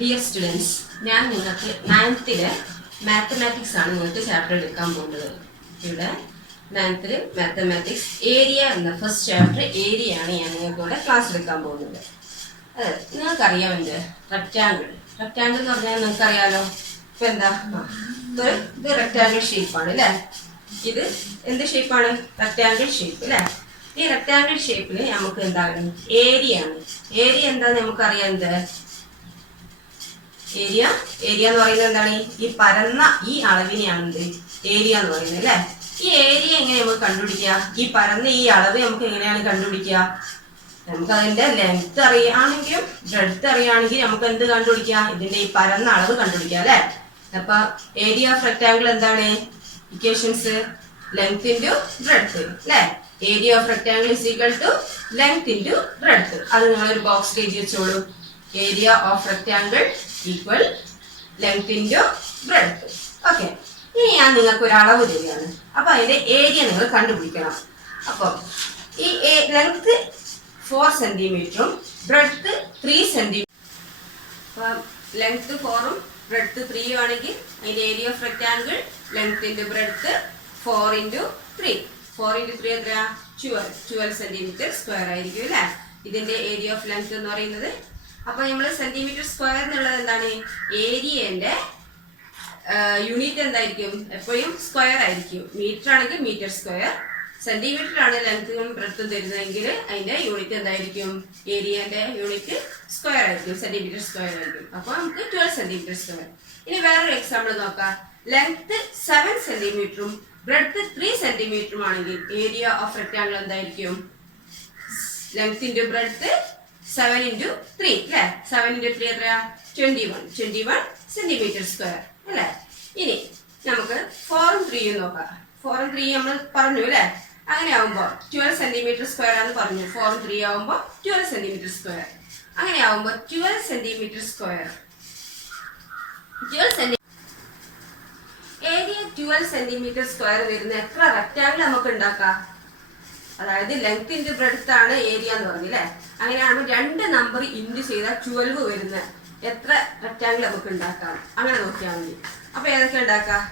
Dear students, ഞാൻ നിങ്ങൾക്ക് 9th mathematics ആണ് നിങ്ങൾക്ക് ചാപ്റ്റർ എടുക്കാൻ പോകുന്നത്. ഇവിടെ 9th മാത്തമാറ്റിക്സ് ഏരിയ എന്ന ഫസ്റ്റ് ചാപ്റ്റർ ഏരിയ ആണ് ഞാൻ നിങ്ങൾക്ക് ഇവിടെ ക്ലാസ് എടുക്കാൻ പോകുന്നത്. നിങ്ങൾക്കറിയാം എന്ത് റെക്റ്റാങ്കിൾ എന്ന് പറഞ്ഞാൽ നിങ്ങൾക്കറിയാലോ. ഇപ്പൊ എന്താ, ഇത് റെക്റ്റാങ്കിൾ ഷേപ്പാണ് അല്ലേ. ഇത് എന്ത് ഷേപ്പാണ്? റെക്റ്റാങ്കിൾ ഷേപ്പ് അല്ലേ. ഈ റെക്റ്റാങ്കിൾ ഷേപ്പിൽ നമുക്ക് എന്താണ് ഏരിയ ആണ്. ഏരിയ എന്താന്ന് നമുക്കറിയാം. എന്ത് ഏരിയ എന്ന് പറയുന്നത് എന്താണ്? ഈ പരന്ന ഈ അളവിനെയാണ് എന്ത് ഏരിയ എന്ന് പറയുന്നത് അല്ലേ. ഈ ഏരിയ എങ്ങനെ നമുക്ക് കണ്ടുപിടിക്കുക? ഈ പരന്ന ഈ അളവ് നമുക്ക് എങ്ങനെയാണ് കണ്ടുപിടിക്കുക? നമുക്ക് അതിന്റെ ലെങ്ത് അറിയാണെങ്കിലും ബ്രെഡ്ത്ത് അറിയാണെങ്കിൽ നമുക്ക് എന്ത് കണ്ടുപിടിക്കാം? ഇതിന്റെ ഈ പരന്ന അളവ് കണ്ടുപിടിക്കാം അല്ലെ. അപ്പൊ ഏരിയ ഓഫ് റെക്റ്റാങ്കിൾ എന്താണ്? ഇക്വേഷൻസ് ലെങ്ത് ഇൻറ്റു ബ്രെഡ്ത്ത് അല്ലെ. Area of rectangle is equal to length into breadth. അത് നിങ്ങളൊരു ബോക്സ് എഴുതി വെച്ചോളൂ. Area of rectangle equal length into breadth. Okay, ഇനി ഞാൻ നിങ്ങൾക്ക് ഒരു അളവ് തരികയാണ്. അപ്പൊ അതിന്റെ ഏരിയ നിങ്ങൾ കണ്ടുപിടിക്കണം. അപ്പം ഈ ലെങ്ത് 4 സെന്റിമീറ്ററും ബ്രെഡ്ത്ത് 3 സെന്റിമീറ്റർ. അപ്പം ലെങ്ത് 4ഉം ബ്രെഡ്ത്ത് 3ഉം ആണെങ്കിൽ അതിന്റെ area of rectangle length into breadth 4 into 3. 4 into 3 എത്രയാ? 12 സെന്റിമീറ്റർ സ്ക്വയർ ആയിരിക്കും അല്ലേ ഇതിന്റെ ഏരിയ ഓഫ് ലെങ്ത് എന്ന് പറയുന്നത്. അപ്പൊ നമ്മൾ സെന്റിമീറ്റർ സ്ക്വയർ എന്നുള്ളത് എന്താണ്? ഏരിയന്റെ യൂണിറ്റ് എന്തായിരിക്കും? എപ്പോഴും സ്ക്വയർ ആയിരിക്കും. മീറ്റർ ആണെങ്കിൽ മീറ്റർ സ്ക്വയർ, സെന്റിമീറ്റർ ആണ് ലെങ്ത്തും ബ്രെഡ്ത്തും തരുന്നതെങ്കിൽ അതിന്റെ യൂണിറ്റ് എന്തായിരിക്കും? ഏരിയന്റെ യൂണിറ്റ് സ്ക്വയർ ആയിരിക്കും, സെന്റിമീറ്റർ സ്ക്വയർ ആയിരിക്കും. അപ്പൊ നമുക്ക് 12 സെന്റിമീറ്റർ സ്ക്വയർ. ഇനി വേറൊരു എക്സാമ്പിൾ നോക്കാം. ലെങ്ത് 7 സെന്റിമീറ്ററും ബ്രെഡ്ത്ത് 3 സെന്റിമീറ്ററും ആണെങ്കിൽ ഏരിയ ഓഫ് റെക്റ്റാങ്കിൾ എന്തായിരിക്കും? ലെങ്ത് ഇൻറ്റു ബ്രെഡ്ത്ത് 7 ഇൻറ്റു 3 അല്ലെ. 7 ഇൻറ്റു 3 എത്രയാ? 21 സെന്റിമീറ്റർ സ്ക്വയർ അല്ലെ. ഇനി നമുക്ക് 4ഉം 3ഉം നോക്കാം. 4ഉം 3ഉം നമ്മൾ പറഞ്ഞു അല്ലെ. അങ്ങനെ ആവുമ്പോ 12 സെന്റിമീറ്റർ സ്ക്വയർ ആണെന്ന് പറഞ്ഞു. 4ഉം 3 ആവുമ്പോ 12 സെന്റിമീറ്റർ സ്ക്വയർ. അങ്ങനെ ആവുമ്പോ 12 centimetre square area 12 centimetre square വരുന്ന എത്ര റെക്റ്റാങ്കിൾ നമുക്ക് ഉണ്ടാക്കാം? അതായത് ലെങ്ത് ഇൻറ്റു ബ്രെഡ്ത്ത് ആണ് ഏരിയ എന്ന് പറഞ്ഞു അല്ലെ. അങ്ങനെയാകുമ്പോൾ 2 നമ്പർ ഇൻറ്റു ചെയ്താൽ 12 വരുന്ന എത്ര റെക്റ്റാങ്കിൾ നമുക്ക് ഉണ്ടാക്കാം? അങ്ങനെ നോക്കിയാൽ മതി. അപ്പൊ ഏതൊക്കെ ഉണ്ടാക്കാം?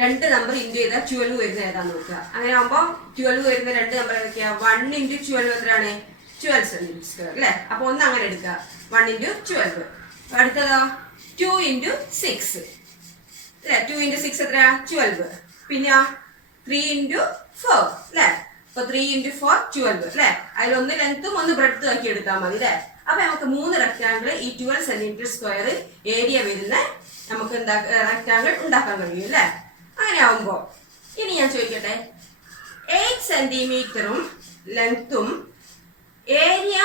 2 നമ്പർ ഇൻറ്റു ചെയ്താൽ 12 വരുന്ന ഏതാന്ന് നോക്കുക. അങ്ങനെ ആകുമ്പോൾ 12 വരുന്ന 2 നമ്പർ ഏതൊക്കെയാ? 1 ഇൻറ്റു 12 എത്രയാണ്? 12 സെന്റിമീറ്റർ സ്ക്വയർ അല്ലെ. അപ്പൊ ഒന്ന് അങ്ങനെ എടുക്കുക, 1 ഇൻറ്റു 12. അടുത്തതോ 2 ഇൻറ്റു 6 അല്ലെ. 2 ഇൻറ്റു 6 എത്രയാ? 12. പിന്നെ 3 ഇൻറ്റു 4 അല്ലെ. അപ്പൊ 3 ഇൻറ്റു 4 12 അല്ലെ. അതിലൊന്ന് ലെങ്ത്തും ഒന്ന് ബ്രെഡ്ത്തും ആക്കി എടുത്താൽ മതി അല്ലെ. അപ്പൊ നമുക്ക് 3 റെക്റ്റാങ്കിൾ ഈ 12 സെന്റിമീറ്റർ സ്ക്വയർ ഏരിയ വരുന്ന നമുക്ക് റെക്റ്റാങ്കിൾ ഉണ്ടാക്കാൻ കഴിയും അല്ലെ. അങ്ങനെ ആവുമ്പോ ഇനി ഞാൻ ചോദിക്കട്ടെ, 8 സെന്റിമീറ്ററും ലെങ്ത്തും ഏരിയ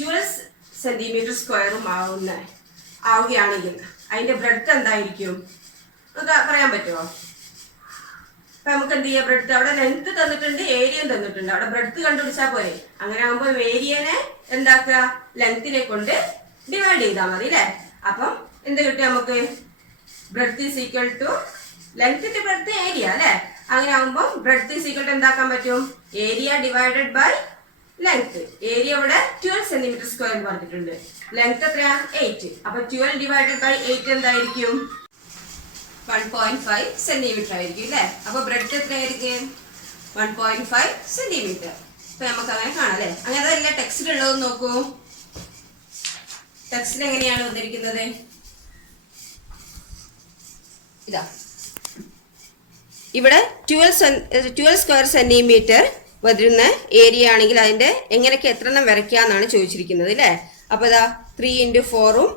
12 സെന്റിമീറ്റർ സ്ക്വയറും ആവുകയാണെങ്കിൽ അതിന്റെ ബ്രെഡ്ത്ത് എന്തായിരിക്കും? പറയാൻ പറ്റുമോ? അപ്പൊ നമുക്ക് എന്ത് ചെയ്യാം? ബ്രെഡ്ത്ത് അവിടെ ലെങ്ത് തന്നിട്ടുണ്ട്, ഏരിയയും തന്നിട്ടുണ്ട്. അവിടെ ബ്രെഡ്ത്ത് കണ്ടുപിടിച്ചാൽ പോരെ. അങ്ങനെ ആകുമ്പോൾ ഏരിയനെ എന്താക്കുക? ലെങ്ത്തിനെ കൊണ്ട് ഡിവൈഡ് ചെയ്താൽ മതി അല്ലെ. അപ്പം എന്ത് കിട്ടും നമുക്ക്? Breadth is equal to length into breadth area അല്ലെ. അങ്ങനെ ആകുമ്പോൾ ബ്രെഡ്ത്ത് ഈസ് ഈക്വൽ ടു എന്താക്കാൻ പറ്റും? Area divided by length. Area ഇവിടെ 12 സെന്റിമീറ്റർ സ്ക്വയർ പറഞ്ഞിട്ടുണ്ട്. ലെങ്ത് എത്രയാ? 8. അപ്പൊ 12 ഡിവൈഡഡ് ബൈ 8 എന്തായിരിക്കും? 1.5 സെന്റിമീറ്റർ ആയിരിക്കും അല്ലെ. അപ്പൊ ബ്രെഡ്ത്ത് എത്രയായിരിക്കും? 1.5 സെന്റിമീറ്റർ. അപ്പൊ നമുക്ക് അങ്ങനെ കാണാം അല്ലെ. അങ്ങനെ അതല്ല ടെക്സ്റ്റിൽ ഉള്ളത് നോക്കൂ. ടെക്സ്റ്റിൽ എങ്ങനെയാണ് വന്നിരിക്കുന്നത്? ഇതാ ഇവിടെ 12 സ്ക്വയർ സെന്റിമീറ്റർ വരുന്ന ഏരിയ ആണെങ്കിൽ അതിന്റെ എങ്ങനെയൊക്കെ എത്രണ്ണം വരയ്ക്കാന്നാണ് ചോദിച്ചിരിക്കുന്നത് അല്ലെ. അപ്പൊ ഇതാ 3 ഇൻറ്റു 4ഉം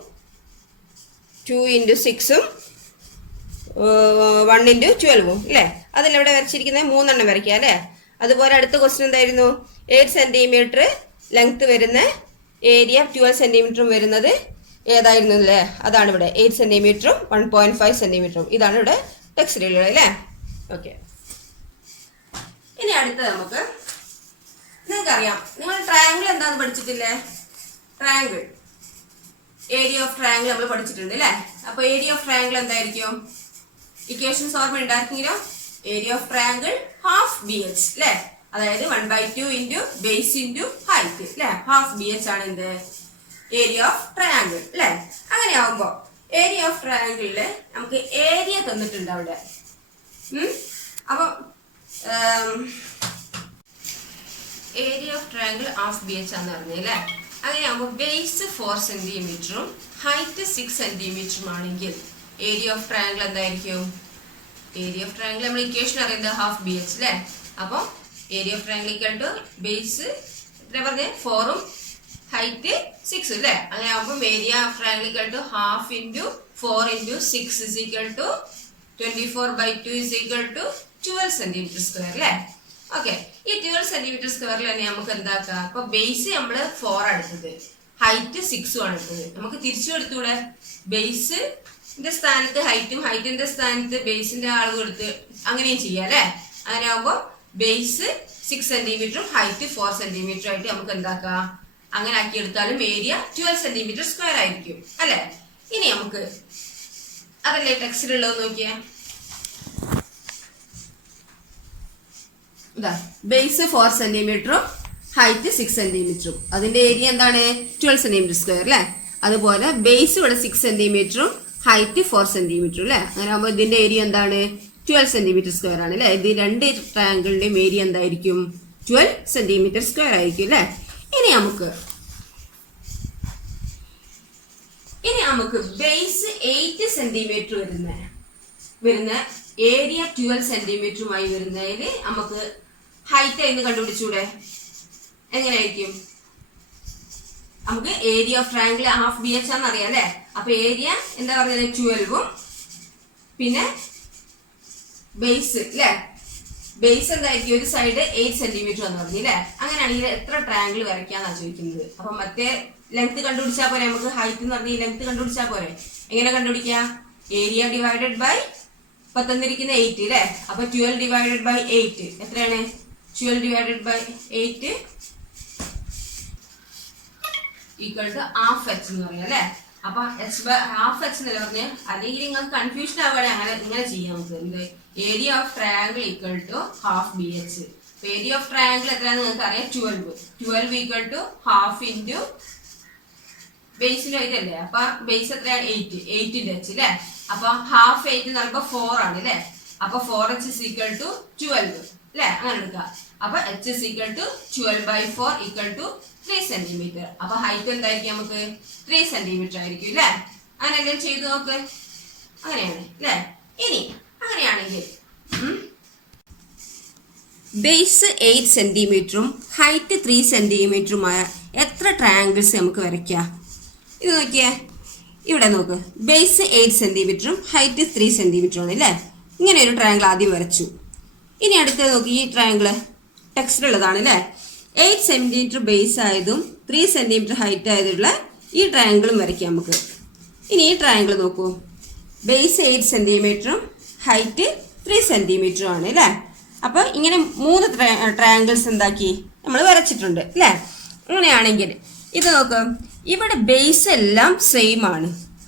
2 ഇൻറ്റു 6ഉം 1 ഇൻറ്റു 12ഉം അല്ലെ. അതിലെവിടെ വരച്ചിരിക്കുന്നത്? 3 എണ്ണം വരയ്ക്കുക അല്ലെ. അതുപോലെ അടുത്ത ക്വസ്റ്റ്യൻ എന്തായിരുന്നു? 8 സെന്റിമീറ്റർ ലെങ്ത് വരുന്ന ഏരിയ 12 സെന്റിമീറ്ററും വരുന്നത് ഏതായിരുന്നു അല്ലേ? അതാണ് ഇവിടെ 8 സെന്റിമീറ്ററും 1.5 സെന്റിമീറ്ററും. ഇതാണ് ഇവിടെ ടെക്സ്റ്റിലുള്ളത് അല്ലേ. ഓക്കെ, ഇനി അടുത്തത് നമുക്ക് നിങ്ങൾക്കറിയാം, നിങ്ങൾ ട്രയാങ്കിൾ എന്താണെന്ന് പഠിച്ചിട്ടില്ലേ? ട്രയാങ്കിൾ ഏരിയ ഓഫ് ട്രയാങ്കിൾ നമ്മൾ പഠിച്ചിട്ടുണ്ട് അല്ലേ. അപ്പൊ ഏരിയ ഓഫ് ട്രയാങ്കിൾ എന്തായിരിക്കും? ഇക്വേഷൻസ് ഓർമ്മ ഉണ്ടാക്കിയെങ്കിലോ area of triangle half BH അല്ലെ. അതായത് 1/2 ഇൻറ്റു ബേസ് ഇൻറ്റു ഹൈറ്റ് അല്ലെ. ഹാഫ് BH ആണ് എന്ത്? ഏരിയ ഓഫ് ട്രയാങ്കിൾ അല്ലേ? അങ്ങനെ ആവുമ്പോൾ ഏരിയ ഓഫ് ട്രയാങ്കിളില് നമുക്ക് ഏരിയ തന്നിട്ടുണ്ട് അവിടെ. അപ്പം area of triangle half B H ആണെന്ന് പറഞ്ഞത് അല്ലേ? അങ്ങനെ ആകുമ്പോൾ ബേസ് 4 സെന്റിമീറ്ററും ഹൈറ്റ് 6 സെന്റിമീറ്ററും ആണെങ്കിൽ ഏരിയ ഓഫ് ട്രയാങ്കിൾ എന്തായിരിക്കും? ഏരിയ ഓഫ് ട്രയാങ്കിൾ നമ്മൾ ഇക്വേഷൻ അറിയുന്നത് ഹാഫ് ബി എച്ച് അല്ലേ? അപ്പോൾ area of triangle equal to base എത്ര പറഞ്ഞത് 4ഉം ഹൈറ്റ് 6 അല്ലേ? അങ്ങനെ ആകുമ്പോൾ area of triangle equal to half into 4 into 6 is equal to 24/2 is equal to 12 centimetre square അല്ലേ? ഓക്കെ, ഈ 12 സെന്റിമീറ്റർ സ്ക്വയറിൽ തന്നെ നമുക്ക് എന്താക്കാം? അപ്പൊ ബേസ് നമ്മൾ 4 എടുത്തത്, ഹൈറ്റ് 6 ആണ് എടുത്തത്. നമുക്ക് തിരിച്ചു എടുത്തൂടെ? ബേസിന്റെ സ്ഥാനത്ത് ഹൈറ്റും ഹൈറ്റിന്റെ സ്ഥാനത്ത് ബേസിന്റെ അളവ് എടുത്ത് അങ്ങനെയും ചെയ്യാം അല്ലെ? അങ്ങനെ ആകുമ്പോൾ ബേസ് 6 സെന്റിമീറ്ററും ഹൈറ്റ് 4 സെന്റിമീറ്ററും ആയിട്ട് നമുക്ക് എന്താക്കാം? അങ്ങനെ ആക്കി എടുത്താലും ഏരിയ 12 സെന്റിമീറ്റർ സ്ക്വയർ ആയിരിക്കും അല്ലെ? ഇനി നമുക്ക് അതല്ലേ ടെക്സ്റ്റിലുള്ളത് നോക്കിയേ. ബേസ് 4 സെന്റിമീറ്ററും ഹൈറ്റ് 6 സെന്റിമീറ്ററും അതിന്റെ ഏരിയ എന്താണ്? 12 സെന്റിമീറ്റർ സ്ക്വയർ അല്ലെ? അതുപോലെ ബേസ് ഇവിടെ 6 സെന്റിമീറ്ററും ഹൈറ്റ് 4 സെന്റിമീറ്ററും അല്ലെ? അങ്ങനെ ആകുമ്പോൾ ഇതിന്റെ ഏരിയ എന്താണ്? 12 സെന്റിമീറ്റർ സ്ക്വയർ ആണ് അല്ലെ? ഇത് രണ്ട് ട്രയാങ്കിളിന്റെയും ഏരിയ എന്തായിരിക്കും? 12 സെന്റിമീറ്റർ സ്ക്വയർ ആയിരിക്കും അല്ലെ? ഇനി നമുക്ക് ബേസ് 8 സെന്റിമീറ്റർ വരുന്ന ഏരിയ 12 സെന്റിമീറ്ററുമായി വരുന്നതിന് നമുക്ക് ഹൈറ്റ് എന്ന് കണ്ടുപിടിച്ചൂടെ? എങ്ങനെയായിരിക്കും? നമുക്ക് area of triangle half B H ആണെന്ന് അറിയാം അല്ലെ? അപ്പൊ ഏരിയ എന്താ പറഞ്ഞത്? 12ഉം പിന്നെ ബേസ് അല്ലെ? ബേസ് എന്തായിരിക്കും? ഒരു സൈഡ് 8 സെന്റിമീറ്റർ എന്ന് പറഞ്ഞു അല്ലെ? അങ്ങനെയാണെങ്കിൽ എത്ര ട്രയാങ്കിൾ വരയ്ക്കാന്നാ ചോദിക്കുന്നത്. അപ്പൊ മറ്റേ ലെങ്ത് കണ്ടുപിടിച്ചാൽ പോരെ? നമുക്ക് ഹൈറ്റ് എന്ന് പറഞ്ഞ ഈ ലെങ്ത് കണ്ടുപിടിച്ചാൽ പോരെ? എങ്ങനെ കണ്ടുപിടിക്കാം? ഏരിയ ഡിവൈഡഡ് ബൈ ഇപ്പൊ തന്നിരിക്കുന്ന 8 അല്ലെ? അപ്പൊ 12 ഡിവൈഡഡ് ബൈ 8 എത്രയാണ്? 12 divided by 8 equal to half H എന്ന് പറയാം അല്ലെ? അപ്പൊ ഹാഫ് എച്ച് എന്നല്ല പറഞ്ഞ്, അല്ലെങ്കിൽ നിങ്ങൾക്ക് കൺഫ്യൂഷൻ ആവുകയാണെങ്കിൽ അങ്ങനെ ഇങ്ങനെ ചെയ്യാം. നമുക്ക് എന്ത്? Area of triangle equal to half B H. Area of triangle എത്രയാണെന്ന് നിങ്ങൾക്ക് അറിയാം? 12 ഈക്വൽ ടു ഹാഫ് ഇൻറ്റു ബേസിന്റെ ഹൈറ്റ് അല്ലേ? അപ്പൊ ബേസ് എത്രയാണ്? 8ന്റെ എച്ച് അല്ലെ? അപ്പൊ ഹാഫ് 8 എന്ന് പറയുമ്പോ 4 ആണ് അല്ലെ? അപ്പൊ 4h is equal to 12 അല്ലെ? അങ്ങനെ എടുക്കാം. അപ്പൊ h is equal to 12/4 equal to 3 centimetre. അപ്പൊ ഹൈറ്റ് എന്തായിരിക്കും? നമുക്ക് 3 സെന്റിമീറ്റർ ആയിരിക്കും അല്ലെ? അങ്ങനെ എല്ലാം ചെയ്തു നോക്ക്. അങ്ങനെയാണ് അല്ലെ? ഇനി അങ്ങനെയാണെങ്കിൽ ബേസ് 8 സെന്റിമീറ്ററും ഹൈറ്റ് 3 സെന്റിമീറ്ററുമായ എത്ര ട്രയാങ്കിൾസ് നമുക്ക് വരയ്ക്കാം? ഇത് നോക്കിയേ, ഇവിടെ നോക്ക്. ബേസ് 8 സെന്റിമീറ്ററും ഹൈറ്റ് 3 സെന്റിമീറ്ററും ആണ് അല്ലേ? ഇങ്ങനെ ഒരു ട്രയാങ്കിൾ ആദ്യം വരച്ചു. ഇനി അടുത്തത് നോക്കി, ഈ ട്രയാങ്കിൾ ടെക്സ്റ്റിലുള്ളതാണ് അല്ലേ? 8 സെന്റിമീറ്റർ ബേസ് ആയതും 3 സെന്റിമീറ്റർ ഹൈറ്റ് ആയതുള്ള ഈ ട്രയാങ്കിളും വരയ്ക്കാം നമുക്ക്. ഇനി ഈ ട്രയാങ്കിൾ നോക്കൂ. ബേസ് 8 സെന്റിമീറ്ററും ഹൈറ്റ് 3 സെന്റിമീറ്ററും ആണ് അല്ലേ? അപ്പൊ ഇങ്ങനെ 3 ട്രയാങ്കിൾസ് എന്താക്കി നമ്മൾ വരച്ചിട്ടുണ്ട് അല്ലേ? അങ്ങനെയാണെങ്കിൽ ഇത് നോക്ക്, ഇവിടെ ബേസ് എല്ലാം സെയിം ആണ്,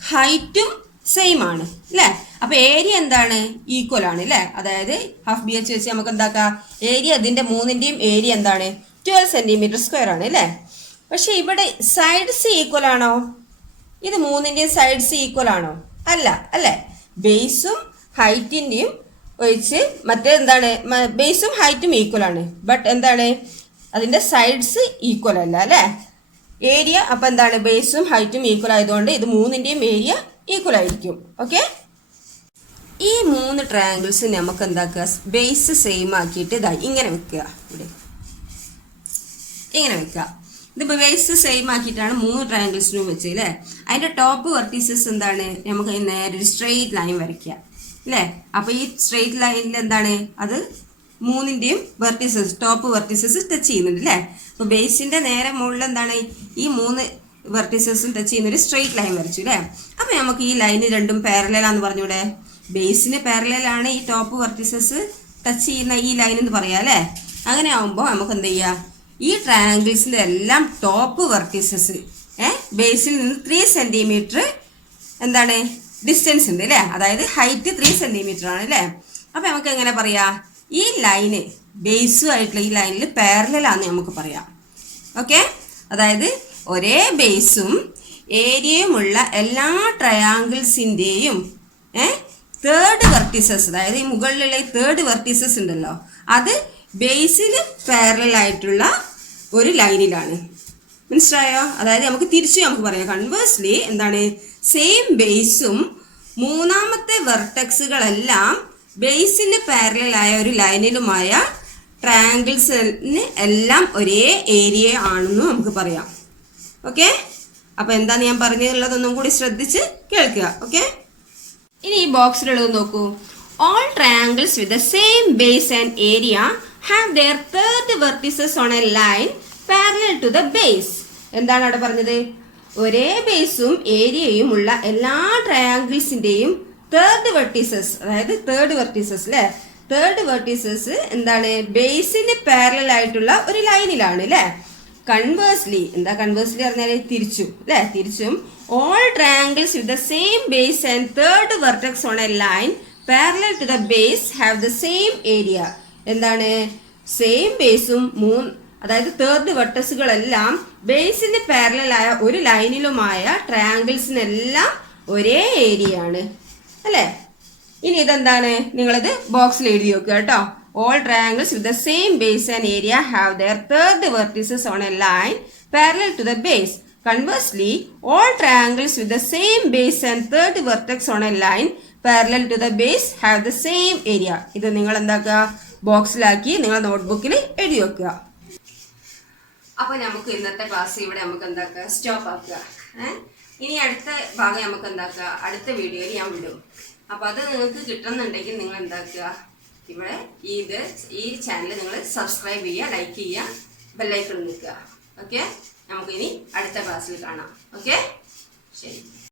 ഹൈറ്റും സെയിം ആണ് അല്ലേ? അപ്പൊ ഏരിയ എന്താണ്? ഈക്വൽ ആണ് അല്ലേ? അതായത് ഹാഫ് ബി എച്ച് വെച്ച് നമുക്ക് എന്താക്കാം? ഏരിയ ഇതിന്റെ മൂന്നിന്റെയും ഏരിയ എന്താണ്? 12 സെന്റിമീറ്റർ സ്ക്വയർ ആണ് അല്ലേ? പക്ഷെ ഇവിടെ സൈഡ്സ് ഈക്വൽ ആണോ? ഇത് മൂന്നിന്റെയും സൈഡ്സ് ഈക്വൽ ആണോ? അല്ല അല്ലേ? ബേസും ഹൈറ്റിന്റെയും ഒഴിച്ച് മറ്റേന്താണ്? ബേസും ഹൈറ്റും ഈക്വൽ ആണ്, ബട്ട് എന്താണ്? അതിന്റെ സൈഡ്സ് ഈക്വൽ അല്ല അല്ലേ? ഏരിയ അപ്പൊ എന്താണ്? ബേസും ഹൈറ്റും ഈക്വൽ ആയതുകൊണ്ട് ഇത് മൂന്നിന്റെയും ഏരിയ ഈക്വൽ ആയിരിക്കും. ഓക്കെ, ഈ 3 ട്രയാങ്കിൾസ് നമുക്ക് എന്താക്കുക? ബേസ് സെയിം ആക്കിയിട്ട് ഇതായി ഇങ്ങനെ വെക്കുക. ഇവിടെ ഇങ്ങനെ വെക്കുക. ഇതിപ്പോൾ ബേസ് സെയിം ആക്കിയിട്ടാണ് 3 ട്രയാങ്കിൾസിനും വെച്ചത് അല്ലേ? അതിന്റെ ടോപ്പ് വെർട്ടീസസ് എന്താണ്? നമുക്ക് നേരെ ഒരു സ്ട്രെയിറ്റ് ലൈൻ വരയ്ക്കുക അല്ലേ? അപ്പൊ ഈ സ്ട്രെയിറ്റ് ലൈനിൽ എന്താണ്? അത് മൂന്നിന്റെയും വെർട്ടീസസ്, ടോപ്പ് വെർട്ടീസസ് ടച്ച് ചെയ്യുന്നുണ്ട് അല്ലേ? അപ്പൊ ബേസിന്റെ നേരെ മുകളിൽ എന്താണ്? ഈ 3 വെർട്ടീസസും ടച്ച് ചെയ്യുന്ന ഒരു സ്ട്രെയിറ്റ് ലൈൻ വരച്ചു അല്ലേ? അപ്പൊ നമുക്ക് ഈ ലൈന് രണ്ടും പാരലലാന്ന് പറഞ്ഞൂടെ? ബേസിന് പാരലലാണ് ഈ ടോപ്പ് വെർട്ടീസസ് ടച്ച് ചെയ്യുന്ന ഈ ലൈൻ എന്ന് പറയാം അല്ലേ? അങ്ങനെ ആവുമ്പോൾ നമുക്ക് എന്ത് ചെയ്യാം? ഈ ട്രയാങ്കിൾസിന്റെ എല്ലാം ടോപ്പ് വെർട്ടീസസ് ബേസിൽ നിന്ന് 3 സെന്റിമീറ്റർ എന്താണ്? ഡിസ്റ്റൻസ് ഉണ്ട് അല്ലേ? അതായത് ഹൈറ്റ് 3 സെന്റിമീറ്റർ ആണ് അല്ലേ? അപ്പൊ നമുക്ക് എങ്ങനെ പറയാ? ഈ ലൈന് ബേസുമായിട്ടുള്ള ഈ ലൈനിൽ പാരലലാന്ന് നമുക്ക് പറയാം. ഓക്കെ, അതായത് ഒരേ ബേസും ഏരിയയുമുള്ള എല്ലാ ട്രയാങ്കിൾസിൻ്റെയും തേർഡ് വെർട്ടിസസ്, അതായത് ഈ മുകളിലുള്ള തേർഡ് വെർട്ടിസസ് ഉണ്ടല്ലോ, അത് ബേസിന് പാരലൽ ആയിട്ടുള്ള ഒരു ലൈനിലാണ്. മനസ്സിലായോ? അതായത് നമുക്ക് തിരിച്ചു നമുക്ക് പറയാം, കൺവേഴ്സ്ലി എന്താണ്, സെയിം ബേസും മൂന്നാമത്തെ വെർട്ടെക്സുകളെല്ലാം ബേസിന് പാരലൽ ആയ ഒരു ലൈനിലുമായ ട്രയാങ്കിൾസിന് എല്ലാം ഒരേ ഏരിയ ആണെന്നും നമുക്ക് പറയാം. ഓക്കെ, അപ്പോൾ എന്താണ് ഞാൻ പറഞ്ഞതുള്ളതൊന്നും കൂടി ശ്രദ്ധിച്ച് കേൾക്കുക. ഓക്കെ, ഇനി ഈ ബോക്സിലുള്ളത് നോക്കൂ. All triangles with the same base and area have their third vertices on a line parallel to the base. എന്താണ് അവിടെ പറഞ്ഞത്? ഒരേ ബേസും ഏരിയയും ഉള്ള എല്ലാ ട്രയാങ്കിൾസിന്റെയും തേർഡ് വെർട്ടിസസ്, അതായത് തേർഡ് വെർട്ടിസസ് അല്ലേ, തേർഡ് വെർട്ടിസസ് എന്താണ്, ബേസിന് പാരലൽ ആയിട്ടുള്ള ഒരു ലൈനിലാണ് അല്ലേ. കൺവേഴ്സ്ലി, എന്താ കൺവേഴ്സ്ലി പറഞ്ഞാൽ തിരിച്ചും അല്ലേ, തിരിച്ചും all triangles with the same base and third vertex on a line parallel to the base have the same area. എന്താണ്, സെയിം ബേസും അതായത് തേർഡ് വെർട്ടസുകളെല്ലാം ബേസിന് പാരലൽ ആയ ഒരു ലൈനിലുമായ ട്രയാങ്കിൾസിനെല്ലാം ഒരേ ഏരിയ ആണ് അല്ലേ. ഇനി ഇതെന്താണ്, നിങ്ങളിത് ബോക്സിൽ എഴുതി വെക്കുക കേട്ടോ. All triangles with the same base and area have their third vertices on a line parallel to the base. Conversely all triangles with the same base and third vertex on a line parallel to the base have the same area. ഇത് നിങ്ങൾ എന്താക്കുക, ബോക്സിലാക്കി നിങ്ങൾ നോട്ട്ബുക്കിൽ എഴുതി വെക്കുക. അപ്പൊ നമുക്ക് ഇന്നത്തെ class ഇവിടെ നമുക്ക് എന്താക്കുക, സ്റ്റോപ്പ് ആക്കുക. ഇനി അടുത്ത ഭാഗം നമുക്ക് എന്താക്കുക, അടുത്ത വീഡിയോയിൽ ഞാൻ വിടും. അപ്പൊ അത് നിങ്ങൾക്ക് കിട്ടുന്നുണ്ടെങ്കിൽ നിങ്ങൾ എന്താക്കുക, ഇവിടെ ഈ ചാനൽ നിങ്ങൾ സബ്സ്ക്രൈബ് ചെയ്യുക, ലൈക്ക് ചെയ്യുക, ബെല്ലൈക്കൺ നിൽക്കുക. ഓക്കെ, നമുക്കിനി അടുത്ത ക്ലാസ്സിൽ കാണാം. ഓക്കെ, ശരി.